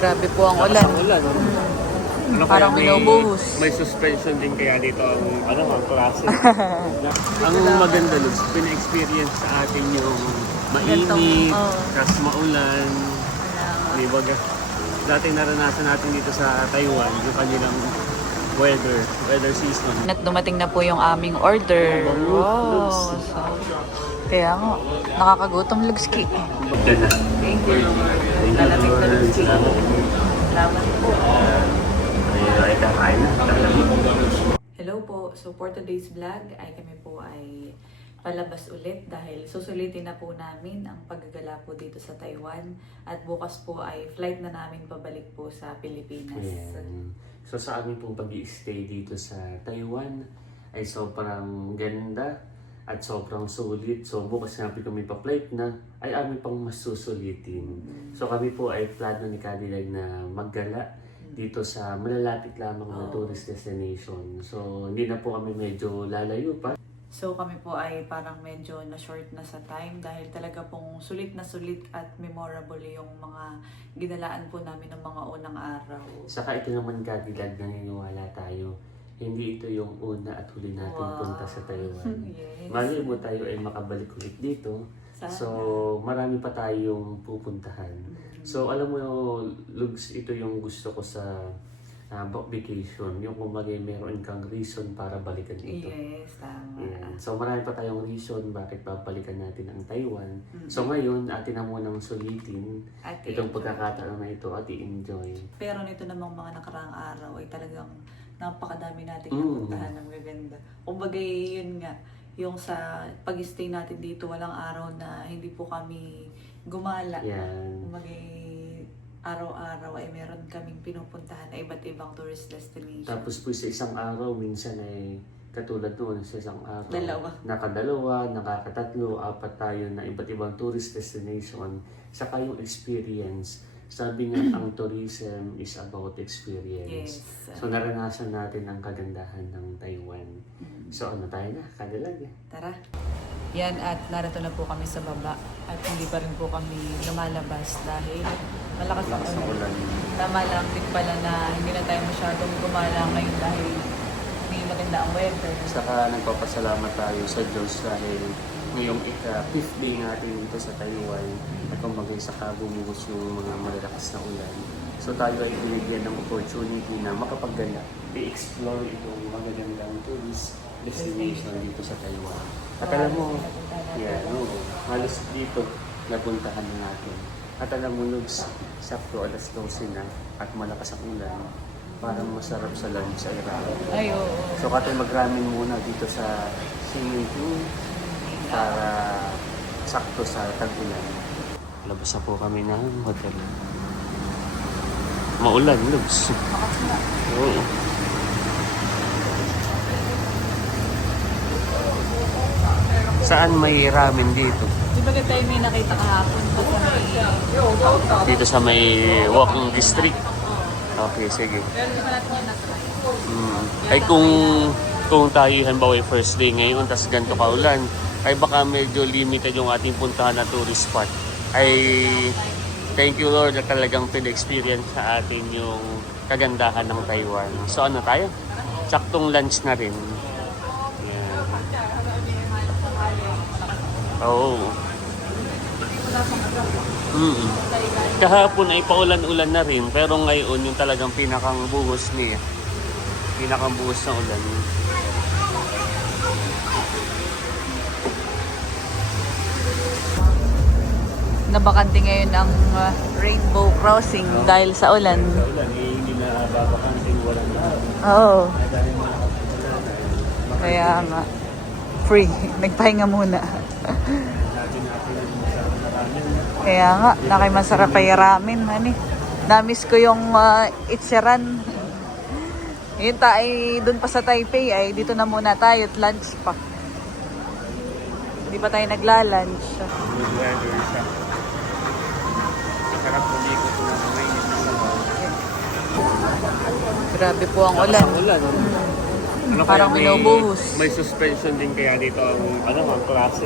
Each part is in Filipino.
Grabe po ang ulan. Ulan. Ano Parang kaya binubuhos. may suspension din kaya dito ang klase. Ang maganda nun, pina-experience sa atin yung mainit, tapos maulan. Di ba? Dating naranasan natin dito sa Taiwan, yung kanilang weather season. At dumating na po yung aming order. Wow. So, kaya nga, nakakagutom lugski. Yan na. Thank you. Lalamig na lugski. Salamat po. Ay, kakain na. Hello po. So for today's vlog ay kami po ay palabas ulit dahil susulitin na po namin ang paggagala po dito sa Taiwan at bukas po ay flight na namin pabalik po sa Pilipinas. Ayan. So sa amin pong pag-i-stay dito sa Taiwan ay sobrang ganda at sobrang sulit. So bukas nga po kami pa-flight na ay amin pang mas susulitin. So kami po ay plano ni Cadillac na maggala dito sa malalapit lamang na tourist destination. So hindi na po kami medyo lalayo pa. So kami po ay parang medyo na-short na sa time dahil talaga pong sulit na sulit at memorable yung mga ginalaan po namin ng mga unang araw. Saka ito naman Cadillac, naniniwala tayo. Hindi ito yung una at huli natin punta sa Taiwan. Yes. Mali mo tayo ay makabalik ulit dito. Sana. So marami pa tayong pupuntahan. So alam mo, Lugs, ito yung gusto ko sa vacation. Yung kumbaga meron kang reason para balikan ito. Yes, tama. Yan. So marami pa tayong reason bakit babalikan natin ang Taiwan. So ngayon, atin na munang sulitin At itong pagkakataon na ito at i-enjoy. pero nito namang mga nakaraang araw ay talagang napakadami nating napuntahan ng maganda. Kumbaga yun nga, yung sa pag-stay natin dito, walang araw na hindi po kami gumala. Yan. Kumbaga araw-araw ay meron kaming pinupuntahan na iba't ibang tourist destination. Tapos po sa isang araw, minsan ay katulad noon sa isang araw. Dalawa. Nakakatatlo, apat tayo na iba't ibang tourist destination. Saka yung experience. Sabi nga, ang tourism is about experience. Yes. So naranasan natin ang kagandahan ng Taiwan. So ano tayo na? Kadalag eh. Tara. Yan at narito na po kami sa baba at hindi pa rin po kami lumalabas dahil malakas ang ulan. Tama lang din pala na hindi na tayo masyadong gumala ngayon dahil hindi maganda ang weather. Saka nagpapasalamat tayo sa Diyos dahil ngayong ika-5th day natin dito sa Taiwan at kumbaga saka bumuhos yung mga malalakas na ulan. So tayo ay binigyan ng opportunity na makapaggala, i-explore itong magagandang tourist destination dito sa Taiwan. At alam mo, halos dito napuntahan na natin. At alam mo, Lugs, sakto alas 12 na at malakas ang ulan. Parang masarap sa lunch ay ramen. Ay, oo. So kati mag-ramen muna dito sa swimming pool para sakto sa tag-ulan. Labas na po kami ng hotel. Maulan, Lugs. Oo. Saan may ramen dito? Di ba tayo may nakita kahapon Dito sa may walking district. Okay, sige. Pero di ba natin yung natry? Ay kung tayo halimbawa first day ngayon tas ganito kaulan, ay baka medyo limited yung ating puntahan na tourist spot. Ay thank you Lord na talagang pin-experience sa atin yung kagandahan ng Taiwan. So ano tayo? Saktong lunch na rin. Yan. Oo. Kahapon ay paulan-ulan na rin pero ngayon yung talagang pinakang buhos niya. Pinakang buhos ng ulan. Nabakante ngayon ang Rainbow Crossing dahil sa ulan. Sa ulan, hindi na babakanting walang araw. Oo. Kaya nga, free. Nagpahinga muna. Kaya nga, nakimasarap ay ramen. Namiss ko yung Itzeran. Yun tayo, dun pa sa Taipei ay dito na muna tayo at lunch pa. Hindi pa tayo nagla-lunch. Good weather siya. Sarap pulikot na mainit na sabaw. Grabe po ang ulan. Ulan. Parang kaya binubuhos. may suspension din kaya dito ang klase.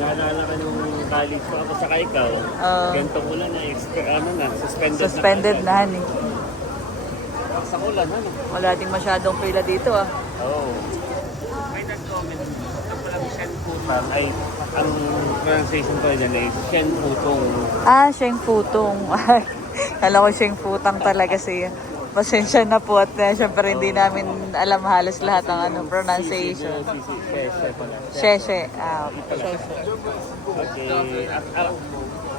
Naalala ka nung college ko ako saka ikaw. Ganitong ulan na, suspended Suspended na, honey. Sa ulan, ano? Wala din masyadong pila dito, ah. Oo. May nag-comment. Ang palang Shen Putong ay, ang pronunciation ko yan ay Shen Putong. Ah, Sheng Futong. Kala ko Sheng Futang talaga siya. Pasensya na po at syempre hindi namin alam halos lahat ng pronunciation. Sheshe pala. Sheshe. Ah, Sheshe. Okay.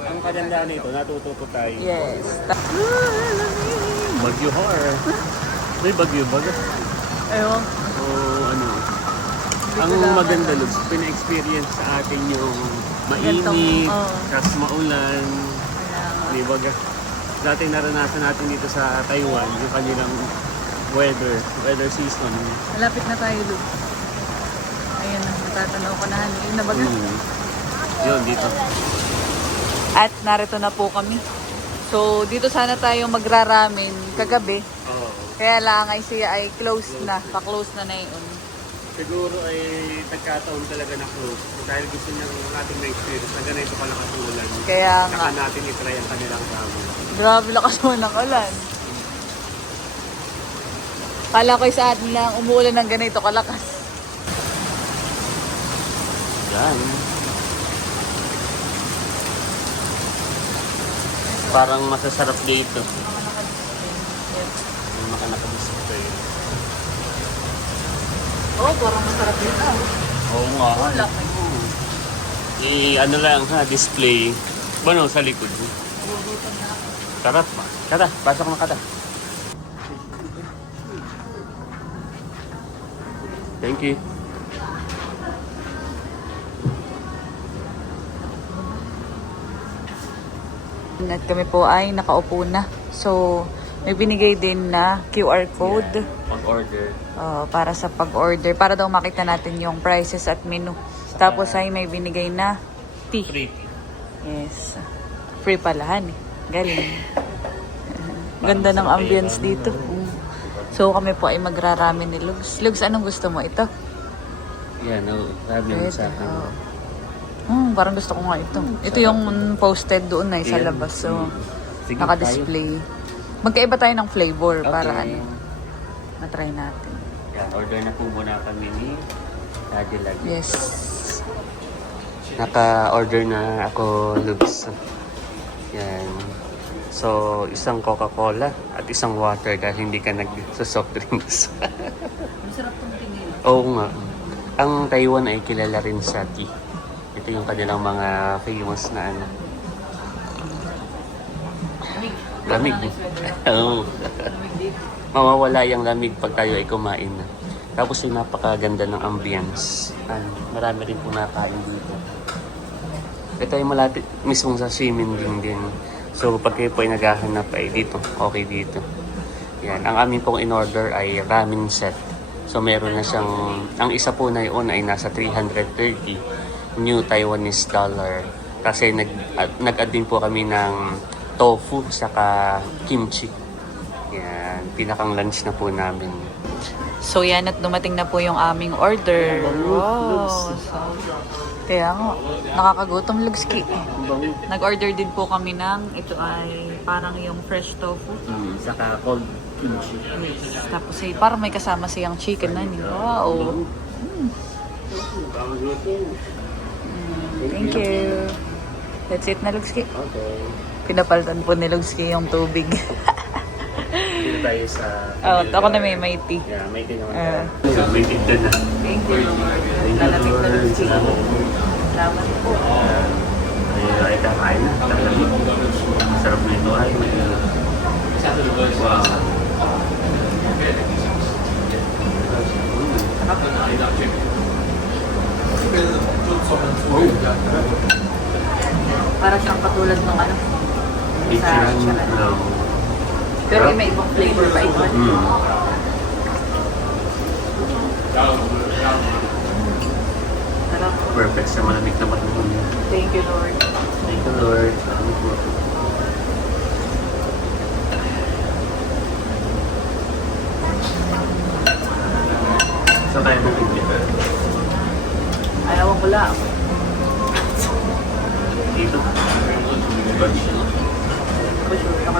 Ang kagandaan nito, natuto po tayo. Yes. Bagyo Har. May bagyo ba? Ewan. O ano? Ang maganda Luz, pina-experience sa atin yung mainit, tapos maulan. Di ba? Dati naranasan natin dito sa Taiwan, yung kanilang weather season. Malapit na tayo, Lu. Ayun na, natatanaw ko na. Yun na baga? Yun, dito. At narito na po kami. So, dito sana tayo magraramen kagabi. Oo. Kaya lang ay siya ay close na. Pa-close na yun. Siguro ay nagkataon talaga na close. Dahil gusto niyang ating na-experience na ganito pala kasulan. Kaya nga. Saka natin itry ang kanilang ramen. Grabe lakas mo ng ulan. Kala ko sa atin lang umuulan ng ganito kalakas. Yan. Parang masasarap dito. Yung makanakadisplay. Oh, parang masarap dito. Oo nga. Ano lang ha, display. Ano, sa likod. Tara, tara, pasok na kata. Thank you. At kami po ay nakaupo na. So, may binigay din na QR code. Pag-order. Para sa pag-order. Para daw makita natin yung prices at menu. Tapos ay may binigay na tea. Free. Yes. Free palahan eh. Galing. Ganda ng ambience dito. So kami po ay magraramen ni Lugs. Lugs, anong gusto mo? Ito? Yan, ramen sa akin. Parang gusto ko nga ito. Ito yung posted doon na sa Yan. labas. So, Sige, naka-display. Magkaiba tayo ng flavor Okay. para matry natin. Yan, order na po muna kami ni Cadillac. Yes. Naka-order na ako, Lubs. Yan. So, isang Coca-Cola at isang water dahil hindi ka nag-soft drinks. Masarap tong tingin. Oo nga. Ang Taiwan ay kilala rin sa tea. Ito yung kanilang mga famous na ano. Lamig. Oo. Mawawala yung lamig pag tayo ay kumain na. Tapos ay napakaganda ng ambience. Marami rin po nakain dito. Ito ay malapit mismo sa swimming din. So pag kayo po ay naghahanap ay dito, okay dito. Yan, ang aming pong in-order ay ramen set. So meron na siyang, ang isa po na yun ay nasa 330 new Taiwanese dollar. Kasi nag-add din po kami ng tofu saka kimchi. Yan, pinakang lunch na po namin. So yan, at dumating na po yung aming order. Wow. So, kaya nga, nakakagutom Lugski. Nag-order din po kami ng, ito ay parang yung fresh tofu. Saka cold kimchi. Yes. Tapos ay parang may kasama siyang chicken na niyo. Wow. Thank you. That's it na Lugski. Okay. Pinapalitan po ni Lugski yung tubig. Dito tayo sa... Ako na may tea. Yeah, may tea naman tayo. May tea din na. Thank you, Lord. Lalamig na Lugski. Salamat po. Ay, kakain na. Lalamig. Sarap na ito ay. Wow. Para siyang katulad ng ano. Chicharan. Pero may ibang flavor pa ito. Perfect sa malamig na panahon. Thank you, Lord. Thank you, Lord. Salamat po.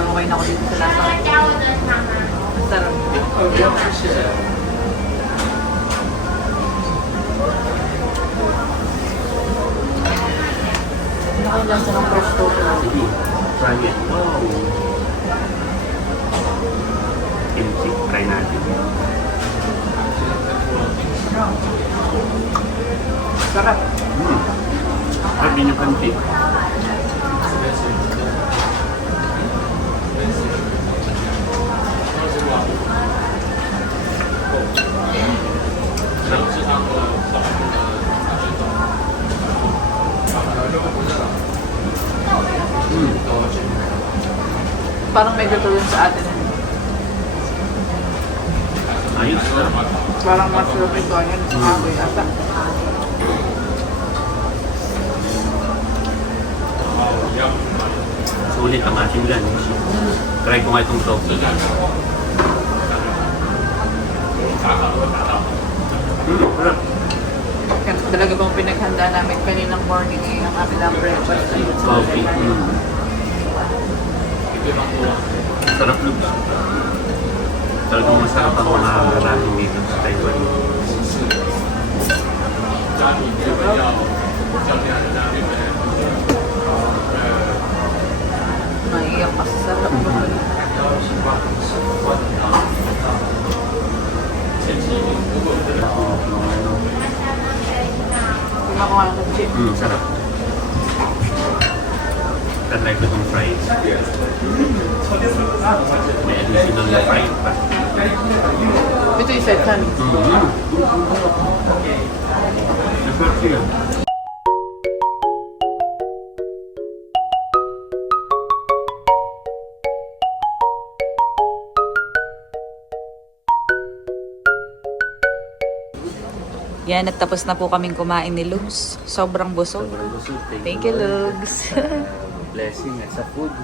Okay na ako dito sa lasa. Ang sarap. Nakalasa ng fresh coconut. Sige, try it. Wow! Kimchi, try natin. Sarap. Sabi niyo kanti. Parang medyo tulong sa atin. Ayos na. Parang masarap ito. Ayan, sinabi ata. Sulit ang ating lunch. Try ko nga itong soft. Sarap. Talaga bang pinaghanda namin kaninang morning eh, ang kanilang breakfast. Coffee. Sarap looks. Talagang masarap ang mga maraming dito sa Taiwan. Maiyak kasi sarap. Kumakuha ng chip. Sarap. Tatry ko itong fries. May additional na fries pa. Ito yung set san. Masarap siya. Yan, at tapos na po kaming kumain ni Lugs. Sobrang busog. Sobrang busog. Thank you, Lugs. Blessing at sa food.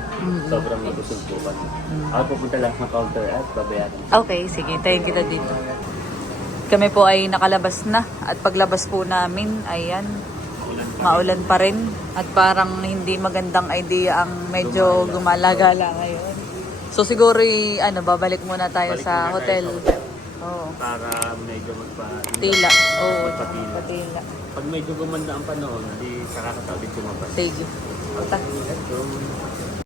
Sobrang nabusog po kami. Ako pupunta lang ng counter at babayaran. Okay, sige. Tayo kita dito. Kami po ay nakalabas na. At paglabas po namin, ayan, maulan pa rin. At parang hindi magandang idea ang medyo gumala-gala ngayon. So siguro, babalik muna tayo Balik sa muna tayo hotel. sa hotel. Oo. Para medyo Tila. Oo. Magpatila. Patila. Pag medyo gumanda ang panahon, hindi saka ka ulit lumabas. Sige. Utak. Let's go.